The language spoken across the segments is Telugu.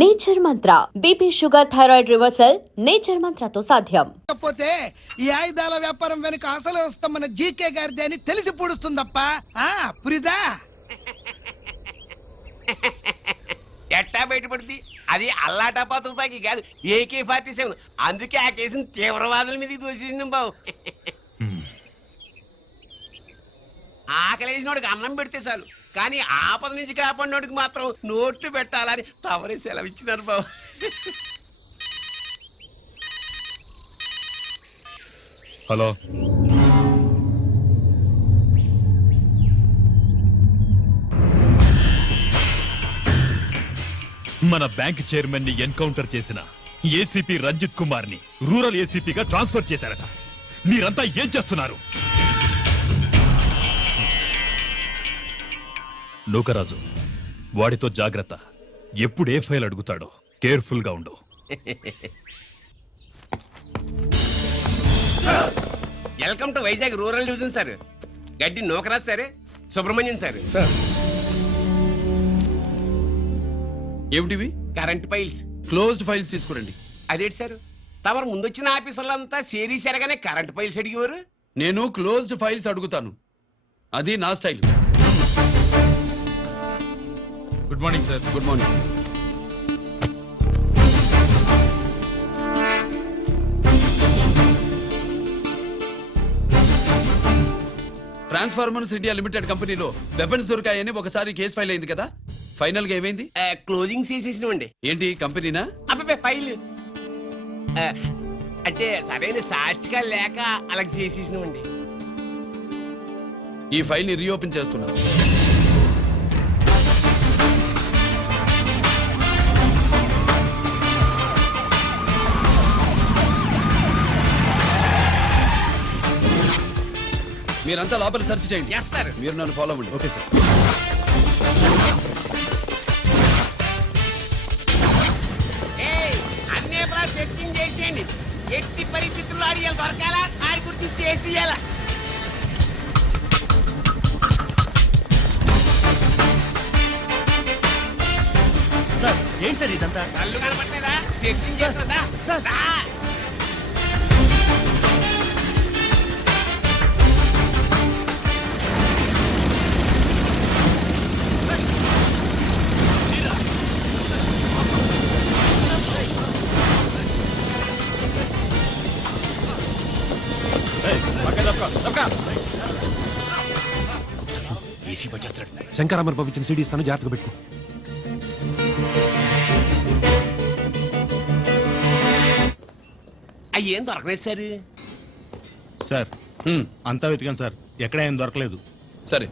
Nature Mantra BP sugar thyroid reversal nature మంత్రతో సాధ్యం. కాకపోతే ఈ ఆయుధాల వ్యాపారం వెనుక అసలు వస్తామన్న జీకే గారిది అని తెలిసి పూడుస్తుందప్ప. పురిదా ఎట్టా బయటపడింది? అది అల్లాటపా తుపాకి కాదు, AK-47. అందుకే ఆ కేసుని తీవ్రవాదుల మీద దోషింది బాబు. ఆకలేసినోడికి అన్నం పెడితే చాలు, కానీ ఆపద నుంచి కాపాడినోడికి మాత్రం నోట్లు పెట్టాలని తవరే సెలవు ఇచ్చినారు బాబు. హలో, మన బ్యాంక్ చైర్మన్ ని ఎన్కౌంటర్ చేసిన ఏసీపీ రంజిత్ కుమార్ ని రూరల్ ఏసీపీగా ట్రాన్స్ఫర్ చేశారట. మీరంతా ఏం చేస్తున్నారు? నూకరాజు, వాడితో జాగ్రత్త. ఎప్పుడు ఏ ఫైల్ అడుగుతాడో కేర్ఫుల్ గా ఉండు. Welcome to Vizag rural division sir. Gaddi Nookaraj sir, Subrahmanyam sir. ఏమిటివి? కరెంట్ ఫైల్స్, క్లోజ్డ్ ఫైల్స్ తీసుకురండి. అదేంటి సార్, తమరు ముందొచ్చిన ఆఫీసర్లంతా సేరీసరగానే కరెంట్ ఫైల్స్ అడిగేవారు. నేను క్లోజ్డ్ ఫైల్స్ అడుగుతాను, అది నా style. Good morning sir. Good morning. Transformers India limited కంపెనీలో వెపన్స్ దొరికాయని ఒకసారి కేసు ఫైల్ అయింది కదా, ఫైనల్ గా ఏమైంది? క్లోజింగ్ చేసేసినవండి. ఏంటి కంపెనీనా? అబ్బాయి ఫైల్ అంటే సరైన సాక్షిగా లేక అలా చేసేసినవండి. ఈ ఫైల్ ని రీఓపెన్ చేస్తున్నా. మీరంతా లోపల సెర్చ్ చేయండి. Yes sir. మీరు నన్ను ఫాలో అవ్వండి. Okay sir. అన్నీ సెర్చింగ్ చేసేయండి. ఎట్టి పరిస్థితుల్లో ఆడియాలు దొరకాలా, ఆడి గురించి చేసేయాలా. సార్ ఏంటి సార్ ఇదంతా? కళ్ళు కనపడలేదా? సెర్చింగ్ చేస్తుందా సార్? ఏసీ వచ్చేస్తాడు. శంకరామర్ పంపించిన సీడీ ఇస్తాను, జాగ్రత్తగా పెట్టుకో. అయ్యేం దొరకలేదు సార్. సార్ అంతా వెతికాను సార్, ఎక్కడ ఏం దొరకలేదు. సరే,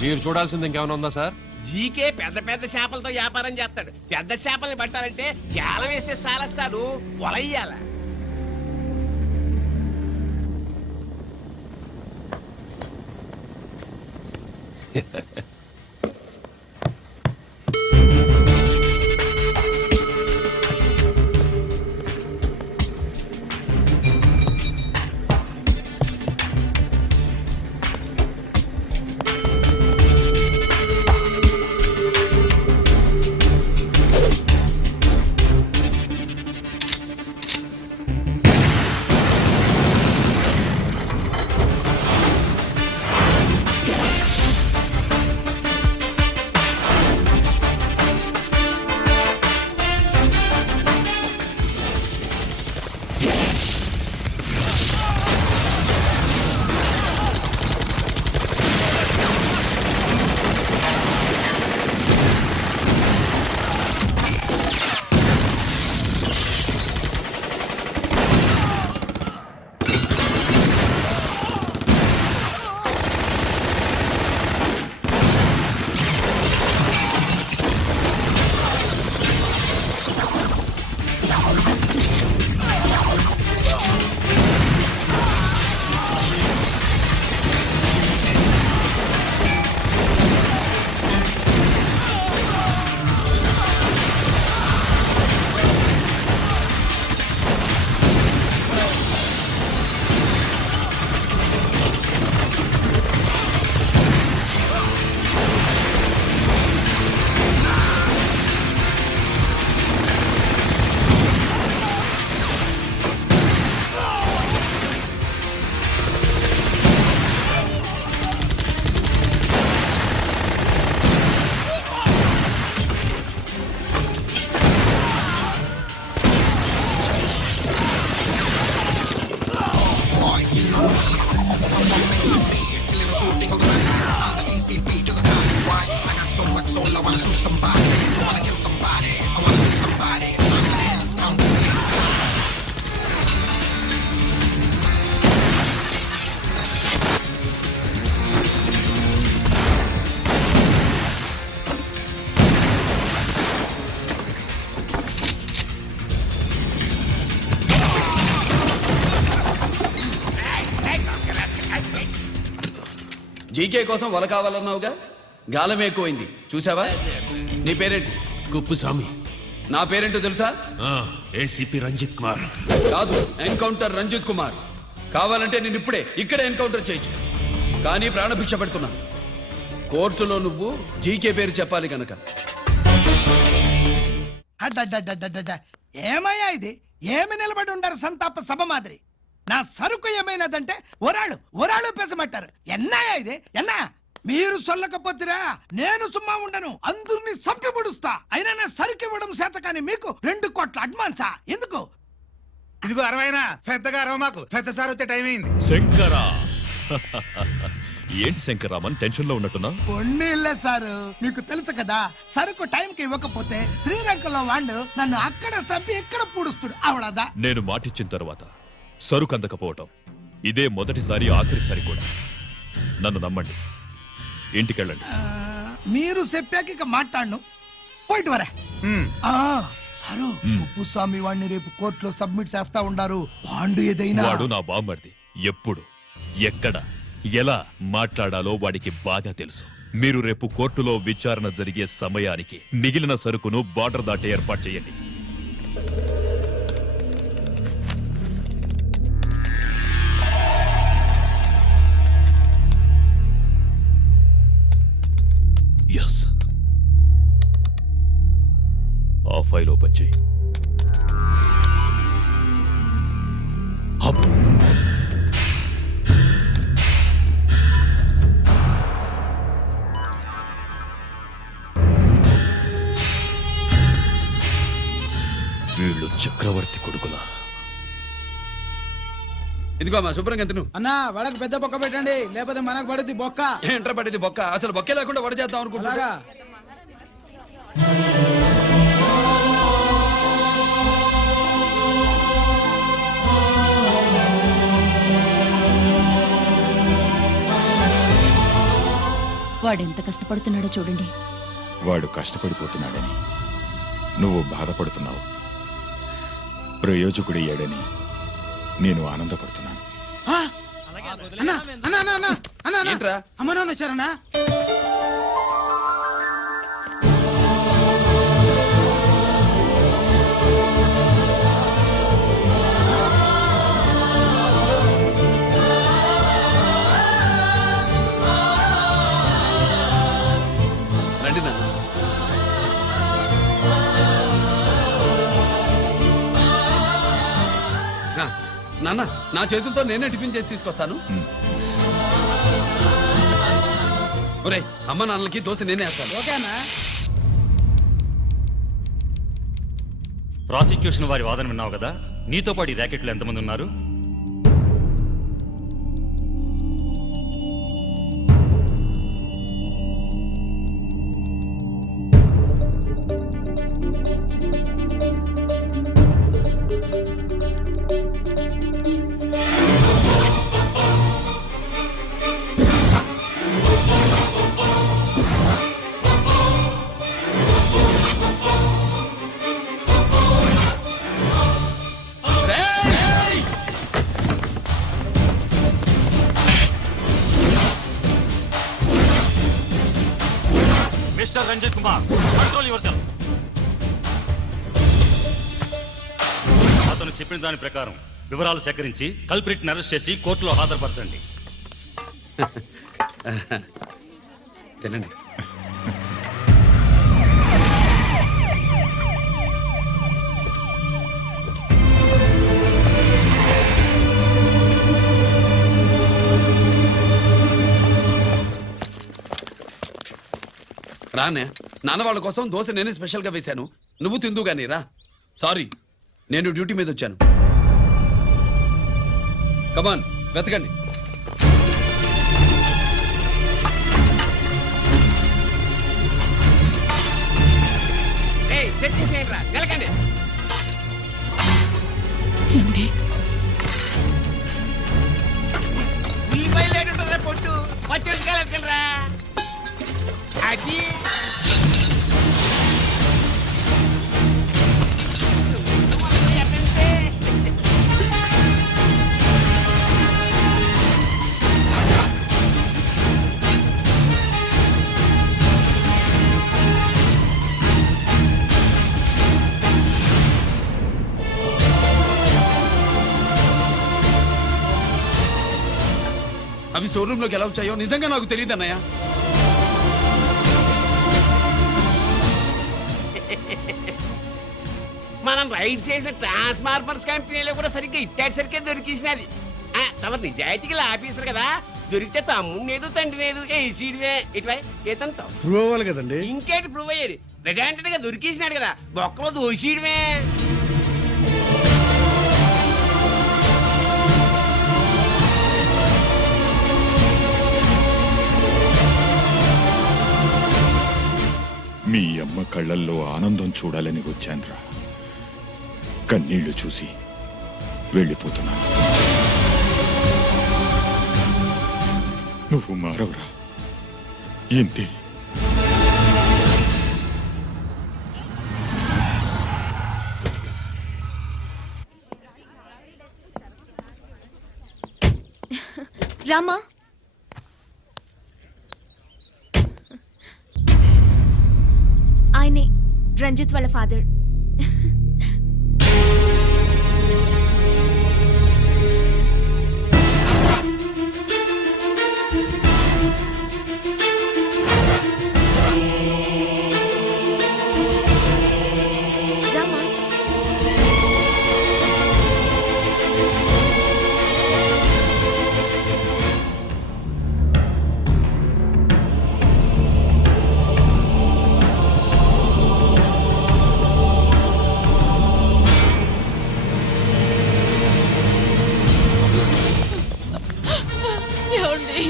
మీరు చూడాల్సింది ఇంకేమైనా ఉందా సార్? జీకే పెద్ద పెద్ద చేపలతో వ్యాపారం చేస్తాడు. పెద్ద చేపల్ని పట్టాలంటే కేలం వేస్తే సాలస్తాడు, వలయ్యాల. జీకే కోసం వల కావాలన్నావుగా గాలం ఎక్కువైంది చూసావా. నీ పేరేంటి? కుప్పుస్వామి. నా పేరేంటో తెలుసా? ఏసీపీ రంజిత్ కుమార్. కాదు, ఎన్కౌంటర్ రంజిత్ కుమార్. కావాలంటే నేను ఇప్పుడే ఇక్కడే ఎన్కౌంటర్ చేయొచ్చు, కానీ ప్రాణభిక్ష పెడుతున్నా. కోర్టులో నువ్వు జీకే పేరు చెప్పాలి కనుక. అడ్డడ్డడ్డడ్డడ్డ. ఏమయ్యా ఇది? ఏమి నిలబడి ఉండారు సంతాప సభ మాదిరి? నా సరుకు ఏమైనదంటే ఒరాళ్ళు పెసమంటారు. ఎన్నాయా ఇది? ఎన్నా మీరు సొల్లకపోతురా నేను సుమ్మా ఉండను, అందరిని సంపి పొడుస్తా. అయినా నా సరుకు ఇవ్వడం చేత కానీ మీకు 2 కోట్ల అడ్వాన్సా? ఎందుకు? ఇదిగో 60 పెద్దగా అరవ మాకు పెద్ద సార్ వచ్చే టైం అయింది. శంకరా ఏంటి శంకరామన్ టెన్షన్ లో ఉన్నట్టున్నా? పొన్నీళ్ళే సారు, మీకు తెలుసు కదా, సరుకు టైంకి ఇవ్వకపోతే శ్రీరంగంలో వాడు నన్ను అక్కడ సంపి ఇక్కడ పూడుస్తుడు. అవడదా? నేను మాటిచ్చిన తర్వాత సరుకు అందకపోవటం ఇదే మొదటిసారి, ఆఖరిసారి కూడా. నన్ను నమ్మండి, ఇంటికెళ్ళండి. మీరు చెప్పాక ఇక మాట్లాడను. పోయిట్ వరే. సారు, ఉప్పుస్వామి వాడిని రేపు కోర్టులో సబ్మిట్ చేస్తా ఉండారు. బాండు ఏదైనా వాడు నా బామ్మర్ది. ఎప్పుడు, ఎక్కడ, ఎలా మాట్లాడాలో వాడికి బాగా తెలుసు. మీరు రేపు కోర్టులో విచారణ జరిగే సమయానికి మిగిలిన సరుకును బార్డర్ దాటి ఏర్పాటు చేయండి. ఎస్, ఆ ఫైల్ ఓపెన్ చేయి. అప్. వీళ్ళు చక్రవర్తి కొడుకులా. ఇదిగో మా శుభ్రంగా తిను. అన్నా వడకు పెద్ద బొక్క పెట్టండి, లేకపోతే మనకు పడుద్ది బొక్క. ఏంట్రా పడింది బొక్క? అసలు బొక్కే లేకుండా వడ చేద్దాం అనుకుంటున్నా. అలాగా వాడెంత కష్టపడుతున్నాడో చూడండి. వాడు కష్టపడిపోతున్నాడని నువ్వు బాధపడుతున్నావు, ప్రయోజకుడయ్యాడని నేను ఆనందపడుతున్నాను. అన్నా అన్నా అన్నా అన్నా అన్నా అన్నా. ఏంట్రా? అమ్మ నాన్న వచ్చారన్నా. రండి నాన్న. నాన్న, నా చేతులతో నేనే టిఫిన్ చేసి తీసుకొస్తాను. ఒరేయ్, అమ్మ నాన్నలకి దోశ నేనే వేస్తాను. ఓకే అన్నా. ప్రాసిక్యూషన్ వారి వాదన విన్నావు కదా. నీతో పాటు ఈ ర్యాకెట్లు ఎంతమంది ఉన్నారు? Mister Ranjit Kumar, control yourself. అతను చెప్పిన దాని ప్రకారం వివరాలు సేకరించి కల్ప్రిట్ అరెస్ట్ చేసి కోర్టులో హాజరుపరచండి. తినండి. రానే, నాన్న వాళ్ళ కోసం దోశ నేనే స్పెషల్గా వేశాను. నువ్వు తిందు గానీ రా. సారీ, నేను డ్యూటీ మీద వచ్చాను. కమాన్, వెతకండి. సెట్ చేసేయండి రా నిలకండి. ఏమండి ఉల్లిపాయలు ఏంటుంటుందిరా పొట్టు పచ్చిమిరపకాయలు రా అది అవి స్టోర్ రూమ్ లోకి ఎలా వచ్చాయో నిజంగా నాకు తెలియదు అన్నయ్య. మనం రైడ్ చేసిన ట్రాన్స్ఫార్మర్స్ కంపెనీలో కూడా సరిగ్గా ఇట్టాడు సరిగ్గా దొరికేసినది. తమ నిజాయితీగా ఆఫీసర్ కదా, దొరికితే తమ్ముడేదు తండ్రినేదు ఏసీడివే ఇటువై ఏతంతో ప్రూవ్ అవ్వాలి కదండి. ఇంకేటి ప్రూవ్ అయ్యేది? రెడ్ గా దొరికేసినాడు కదా, బొక్కలో దోషీడమే. మీ అమ్మ కళ్ళల్లో ఆనందం చూడాలని వచ్చాన్రా. కన్నీళ్లు చూసి వెళ్ళిపోతున్నాను. నువ్వు మారవురా, ఇంతే. రామా ఆయనే రంజిత్ వాళ్ళ ఫాదర్. రామా ఏమండి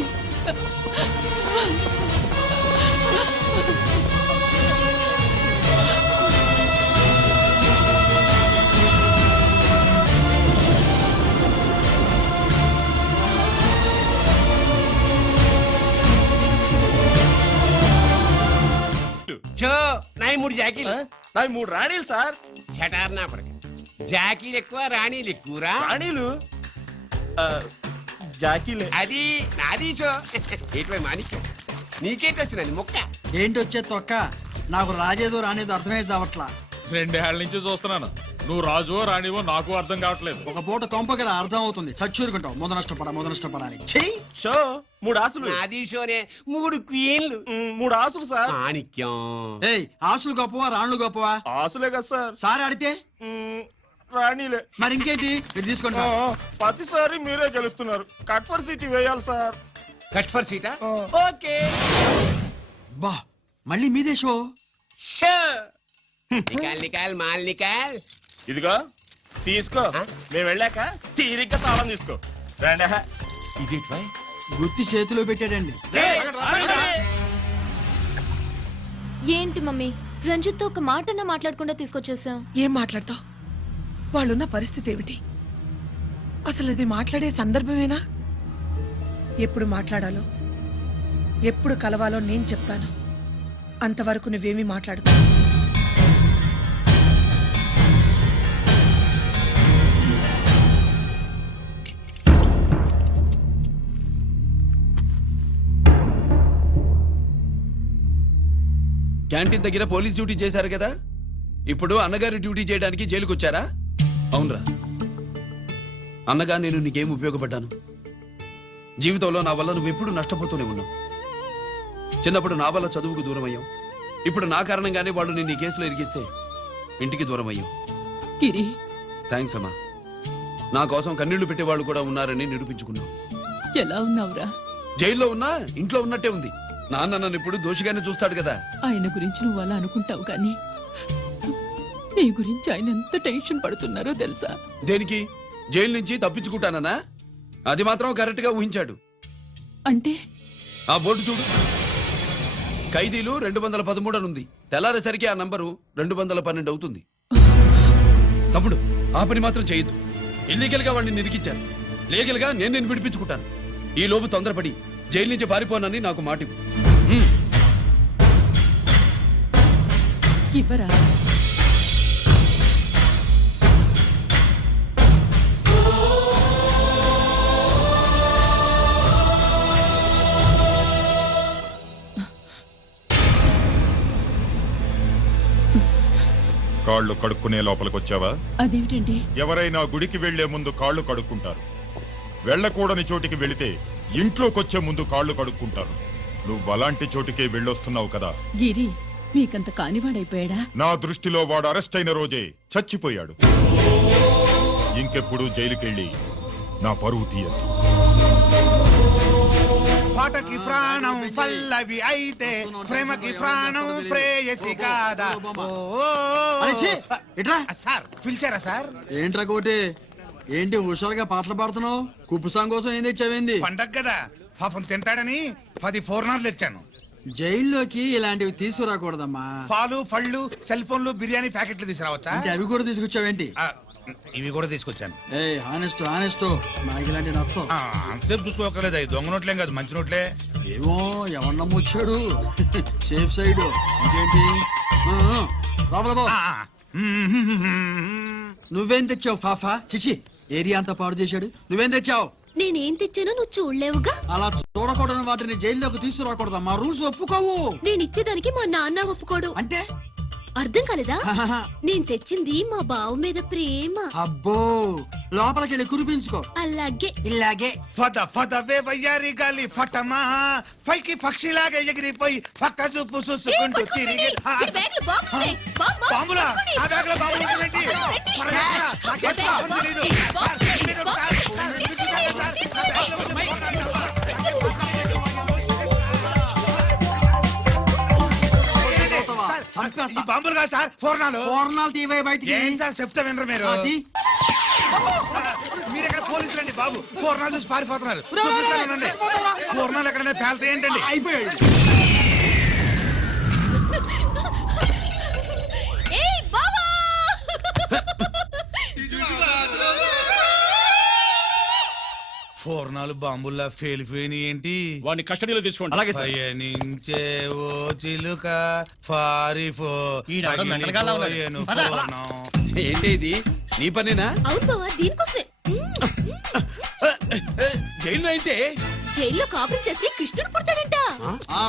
చో నాయి 3 జాకీలు. నావి 3 రాణీలు సార్. షటార్ నా పడక. జాకీలు ఎక్కువ రాణీలు ఎక్కువరా. రాణీలు జాకీలే. అది నాది చో. ఏటివై మాణిక్యం నీకేంటి వచ్చినది మొక్క? ఏంటి వచ్చే తొక్క? నాకు రాజేదో రానేదో అర్థమే చావట్లా. 2 ఏళ్ల నుంచి చూస్తున్నాను. నువ్వు రాజువో రాణివో నాకు అర్థం కావట్లేదు. ఒక పూట కొంపగల అర్థం అవుతుంది. చచ్చూరుకుంటావు. మొద నష్టపడాలి. షో 3 ఆశలు. నాది షోనే 3 క్వీన్లు. 3 ఆశలు సార్. మాణిక్యం ఏయ్, ఆసులు గొప్పవా రాణులు గొప్పవా? ఆశలే కదా సార్. సారి ఆడితే రాణిలే. మరి ఇంకేంటి? ఇది తీసుకుంటా. ప్రతిసారి మీరే గెలుస్తున్నారు. కట్ ఫర్ సిటీ వేయాలి సార్. కట్ ఫర్ సీటా? ఓకే బా, మళ్ళీ మీదే షో. షో నికాల్ నికాల్ మాల్ నికాల్. ఇదిగో తీసుకో. మేము వెళ్ళాక తీరిగ్గా తాళం తీసుకో. రండి. ఇది గుత్తి చేతిలో పెట్టాడండి. ఏంటి మమ్మీ, రంజిత్తో ఒక మాటన్నా మాట్లాడకుండా తీసుకొచ్చేసాం. ఏం మాట్లాడతావు? వాళ్ళున్న పరిస్థితి ఏమిటి? అసలు అది మాట్లాడే సందర్భమేనా? ఎప్పుడు మాట్లాడాలో ఎప్పుడు కలవాలో నేను చెప్తాను. అంతవరకు నువ్వేమీ మాట్లాడుకో. క్యాంటీన్ దగ్గర పోలీస్ డ్యూటీ చేశారు కదా, ఇప్పుడు అన్నగారి డ్యూటీ చేయడానికి జైలుకి వచ్చారా? అవునరా అన్నగా, నేను నీకేం ఉపయోగపడ్డాను? జీవితంలో నా వల్ల నువ్వు ఎప్పుడు నష్టపోతూనే ఉన్నావు. చిన్నప్పుడు నా వల్ల చదువుకు దూరం అయ్యావు. ఇప్పుడు నా కారణంగానే వాళ్ళు నేను ఈ కేసులో ఇరిగిస్తే ఇంటికి దూరం అయ్యావు. గిరి, థ్యాంక్స్ అమ్మా. నా కోసం కన్నీళ్లు పెట్టేవాళ్ళు కూడా ఉన్నారని నిరూపించుకున్నావు. ఎలా ఉన్నావురా? జైల్లో ఉన్నా ఇంట్లో ఉన్నట్టే ఉంది. నాన్న నన్ను ఇప్పుడు దోషిగానే చూస్తాడు కదా. ఆయన గురించి నువ్వు అలా అనుకుంటావు, కానీ నీ గురించి ఆయన ఎంత టెన్షన్ పడుతున్నారో తెలుసా? దేనికి? జైలు నుంచి తప్పించుకుంటానన్నా? అది మాత్రం కరెక్ట్ గా ఊహించాడు. అంటే ఆ బోర్డు చూడు. ఖైదీలు 213 అని ఉంది. తెల్లారేసరికి ఆ నంబరు 212 అవుతుంది. తమ్ముడు ఆ పని మాత్రం చేయొద్దు. ఇల్లీగల్ గా వాడిని నిరికించారు. లీగల్ గా నేను విడిపించుకుంటాను. ఈ లోపు తొందరపడి జైలు నుంచి పారిపోనని నాకు మాట ఇవ్వు. ఇవ్వరా? కాళ్ళు కడుక్కునే లోపలికొచ్చావా? అదేమిటండి? ఎవరైనా గుడికి వెళ్లే ముందు కాళ్ళు కడుక్కుంటారు. వెళ్ళకూడని చోటికి వెళితే ఇంట్లోకొచ్చే ముందు కాళ్ళు కడుక్కుంటారు. నువ్వు అలాంటి చోటికే వెళ్ళొస్తున్నావు కదా. గిరి మీకంత కానివాడైపోయాడా? నా దృష్టిలో వాడు అరెస్ట్ అయిన రోజే చచ్చిపోయాడు. ఇంకెప్పుడు జైలుకెళ్ళి నా పరువు తీయద్దు. పాటకి ప్రాణం పల్లవి అయితే ప్రేమకి ప్రాణం ప్రేయసి కాదా. సార్ పిలిచారా సార్? ఏంట్రా కోటి, ఏంటి హుషారుగా పాటలు పాడుతున్నావు? కుప్పు సాంగ్ కోసం ఏం తెచ్చావేంది? పండగ కదా పాపం తింటాడని 10 4 తెచ్చాను. జైల్లోకి ఇలాంటివి తీసుకురాకూడదమ్మా. పాలు పళ్ళు సెల్ ఫోన్లు బిర్యానీ ప్యాకెట్లు తీసుకురావచ్చా? అంటే అవి కూడా తీసుకొచ్చావేంటి? ఇవి కూడా తీసుకొచ్చాను. ఏ హానెస్ట్ హానెస్ట్, నాకు ఇలాంటి నచ్చవు. అంతసేపు చూసుకోకలేదు. అవి దొంగ నోట్లేం కాదు, మంచి నోట్లే. ఏమో ఎవరు నమ్మొచ్చాడు. Safe side. ఇంకేంటి? లోపల పో. నువ్వేం తెచ్చావు ఫాఫా? చిచి, ఏరియా అంతా పాడు చేశాడు. నువ్వేం తెచ్చావు? నేనేం తెచ్చానో నువ్వు చూడలేవుగా. అలా చూడకూడని వాటిని జైల్లోకి తీసుకురాకూడదు. మా రూల్స్ ఒప్పుకోవు. నేను ఇచ్చేదానికి మా నాన్న ఒప్పుకోడు. అంటే అర్థం కాలేదా? నేను తెచ్చింది మా బావు మీద ప్రేమ. అబ్బో, లోపలికి వెళ్ళి కురిపించుకో. అలాగే ఇలాగే ఫద ఫదవే వయ్యారి గాలి ఫటమా పైకి పక్షిలాగా ఎగిరిపోయి పక్క చూపు చూసుకుంటూ తిరిగి. బాంబులా? ఆ బ్యాగ్ లో బాంబులు ఉంటుందేంటి? ఈ బాంబులు కాదు సార్, ఫోర్నాలు. ఫోర్నాలు తీవే బయటికి. ఏం సార్ చెప్తా వినరు మీరు? మీరు ఎక్కడ పోలీసులు అండి బాబు? ఫోర్నాలు చూసి పారిపోతున్నారు. ఫోర్నాలు ఎక్కడైనా పేల్తాయి ఏంటండి? అయిపోయాడు. ఫోర్నాలు బాంబుల్లా ఫేలిపోయినాయి ఏంటి? వాడిని కస్టడీలో తీసుకోండి. అలాగే సార్. పయనించే ఓ చిలుక పారిపో. ఏంటి ఇది? నీ పనేనా? అవును బావా, దీనికోసమే. జైల్లో అయితే జైల్లో కాపురం చేస్తే కృష్ణుడు పుడతాడంట.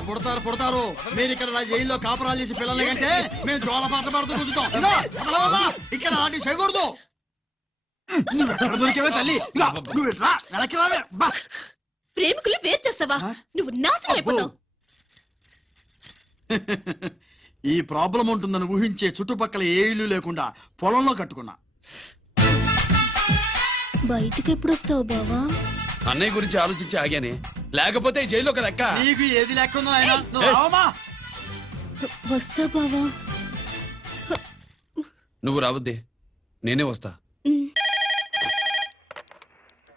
పుడతారు పుడతారు. మీరు ఇక్కడ నా జైల్లో కాపురాలు చేసి పిల్లల కంటే మేము జోల పాటలు పాడుతూ కూర్చుంటాం. ఇదిగో, అసలు బాబా, ఇక్కడ అలాంటివి చేయకూడదు. నువ్వు ఎక్కడ దొరికేవే తల్లి? ఇదిగో, నువ్వు ఇట్రా, వెనక్కి రావే. బా. ప్రేమికులు వేరు చేస్తావా? నువ్వు నాశనం అయిపోతావు. ఈ ప్రాబ్లం ఉంటుందని ఊహించే చుట్టుపక్కల ఏ ఇల్లు లేకుండా పొలంలో కట్టుకున్నా. బయటికి ఎప్పుడు వస్తావు బావా? అన్నయ్య గురించి ఆలోచించి ఆగానే, లేకపోతే ఈ జైల్లో ఒక లెక్క. నీకు ఏది లేకుండా ఆయన నువ్వు రావమ్మా. వస్తా బావా. నువ్వు రావద్దే, నేనే వస్తా.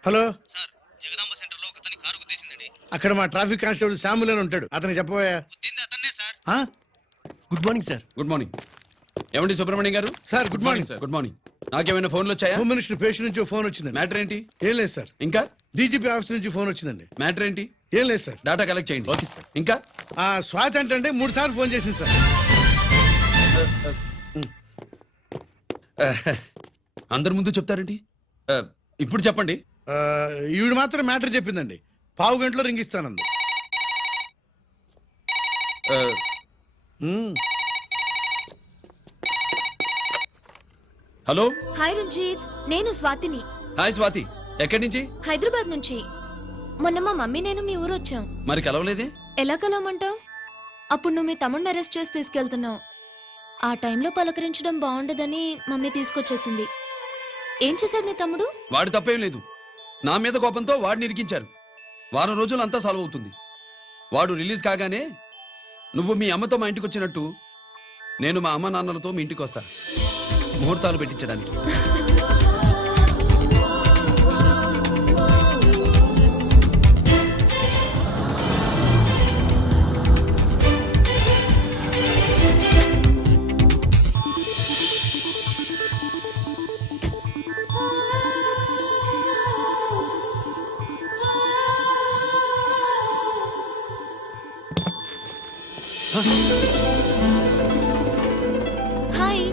హలో అక్కడ మా ట్రాఫిక్ కానిస్టేబుల్ శామ్యుల్ అని ఉంటాడు, అతనికి చెప్పబోయా. Good morning sir. Good morning. ఏమండి సుబ్రహ్మణ్యం గారు? Sir good morning sir. Good morning. నాకేమైనా ఫోన్లు వచ్చాయా? హోమ్ మినిస్టర్ పేషెంట్ నుంచి ఫోన్ వచ్చింది. మ్యాటర్ ఏంటి? ఏం లేదు సార్. ఇంకా డీజీపీ ఆఫీస్ నుంచి ఫోన్ వచ్చిందండి. మ్యాటర్ ఏంటి? ఏం లేదు సార్. డేటా కలెక్ట్ చేయండి. Okay sir. ఇంకా ఆ స్వాతి అంటే 3 సార్లు ఫోన్ చేసింది సార్. అందరి ముందు చెప్తారేంటి? ఇప్పుడు చెప్పండి. ఈవిడ మాత్రం మ్యాటర్ చెప్పిందండి. 1/2 గంటలో రింగ్ ఇస్తానంది. హలో. హాయ్ రంజిత్, నేను స్వాతిని. హాయ్ స్వాతి. ఎక్కడి నుంచి? హైదరాబాద్ నుంచి. మొన్న మా మమ్మీ నేను మీ ఊరు వచ్చాం. మరి కలవలేదే? ఎలా కలవమంటావు? అప్పుడు నువ్వు మీ తమ్ముడిని అరెస్ట్ చేసి తీసుకెళ్తున్నావు. ఆ టైంలో పలకరించడం బాగుండదని మమ్మీ తీసుకొచ్చేసింది. ఏం చేశాడు నీ తమ్ముడు? వాడి తప్పేం లేదు. నా మీద కోపంతో వాడిని ఇరికించారు. వారం రోజులు అంతా సాల్వ్ అవుతుంది. వాడు రిలీజ్ కాగానే నువ్వు మీ అమ్మతో మా ఇంటికి వచ్చినట్టు నేను మా అమ్మ నాన్నలతో మీ ఇంటికి వస్తా, ముహూర్తాలు పెట్టించడానికి. హాయ్.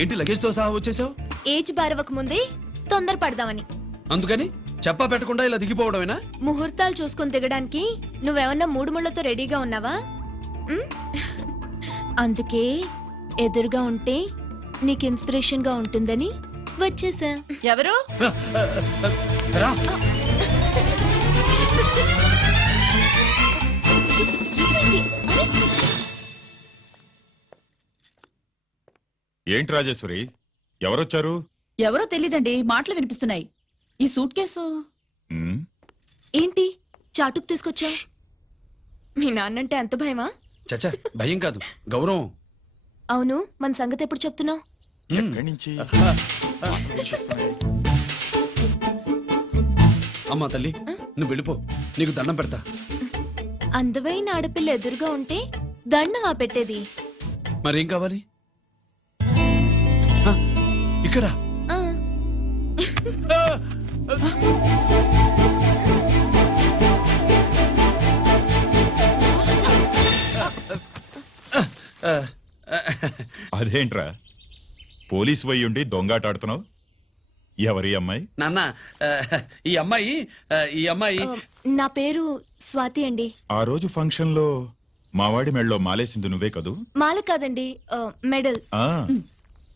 ఏంటి లగేజ్ తో సహా వచ్చేసావు? ఏజ్ బారవక ముందే తొందర పడదామని. అందుకని చెప్పా పెట్టకుండా ఇలా దిగిపోవడమేనా? ముహూర్తాలు చూసుకొని దిగడానికి నువ్వేమన్నా మూడు ముళ్ళతో రెడీగా ఉన్నావా? ఉమ్? అందుకే ఎదురుగా ఉంటే నీకు ఇన్స్పిరేషన్ గా ఉంటుందని వచ్చేసా. ఎవరు? రా. ఏంటి రాజేశ్వరి, ఎవరొచ్చారు? ఎవరో తెలీదండి, మాటలు వినిపిస్తున్నాయి. ఈ సూట్ కేసు ఉమ్, ఏంటి చాటుకు తీసుకొచ్చా? మీ నాన్నంటే అంత భయమా? చచ్చా, భయం కాదు, గౌరవం. అవును, మన సంగతి ఎప్పుడు చెప్తున్నావు? ఎక్కడి నుంచి? అమ్మా తల్లి, నువ్వు వెళ్ళిపో, నీకు దండం పెడతా. అందమైన ఆడపిల్ల ఎదురుగా ఉంటే దండవా పెట్టేది? మరేం కావాలి? హ, ఇక్కడ ఆ. అదేంట్రా, పోలీసు వై ఉండి దొంగాటాడుతున్నావు? ఎవరి అమ్మాయి? నాన్న, ఈ అమ్మాయి నా పేరు స్వాతి అండి. ఆ రోజు ఫంక్షన్ లో మావాడి మెళ్ళలో మాలేసింది నువ్వే కదూ? మాల కాదండి, మెడల్. ఆ,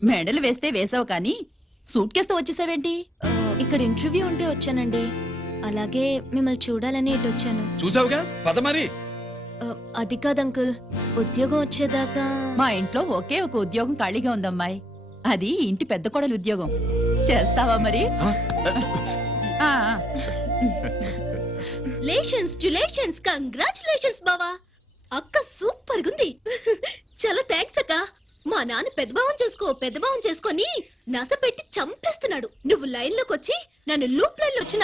మెడలు వేస్తే వేసావు కానీ సూట్ కేసుతో వచ్చేసావేంటి? ఇక్కడ ఇంటర్వ్యూ ఉంటే వచ్చానండి. అలాగే మిమ్మల్ని చూడాలని ఇటు వచ్చాను. చూసావుగా, పద మరి. అది కాదు అంకుల్, ఉద్యోగం వచ్చేదాకా. మా ఇంట్లో ఒకే ఒక ఉద్యోగం ఖాళీగా ఉందమ్మాయి. అది ఇంటి పెద్ద కోడలు ఉద్యోగం. చేస్తావా మరి? ఆ, లేషన్స్ కంగ్రాచులేషన్స్ బావా. అక్క సూపర్ గుంది. చాలా థ్యాంక్స్ అక్క. మా నాన్న పెద్ద భావం చేసుకొని నస పెట్టి చంపేస్తున్నాడు. నువ్వు లైన్ లోకి వచ్చి నన్ను లూప్ లైన్ లో వచ్చిన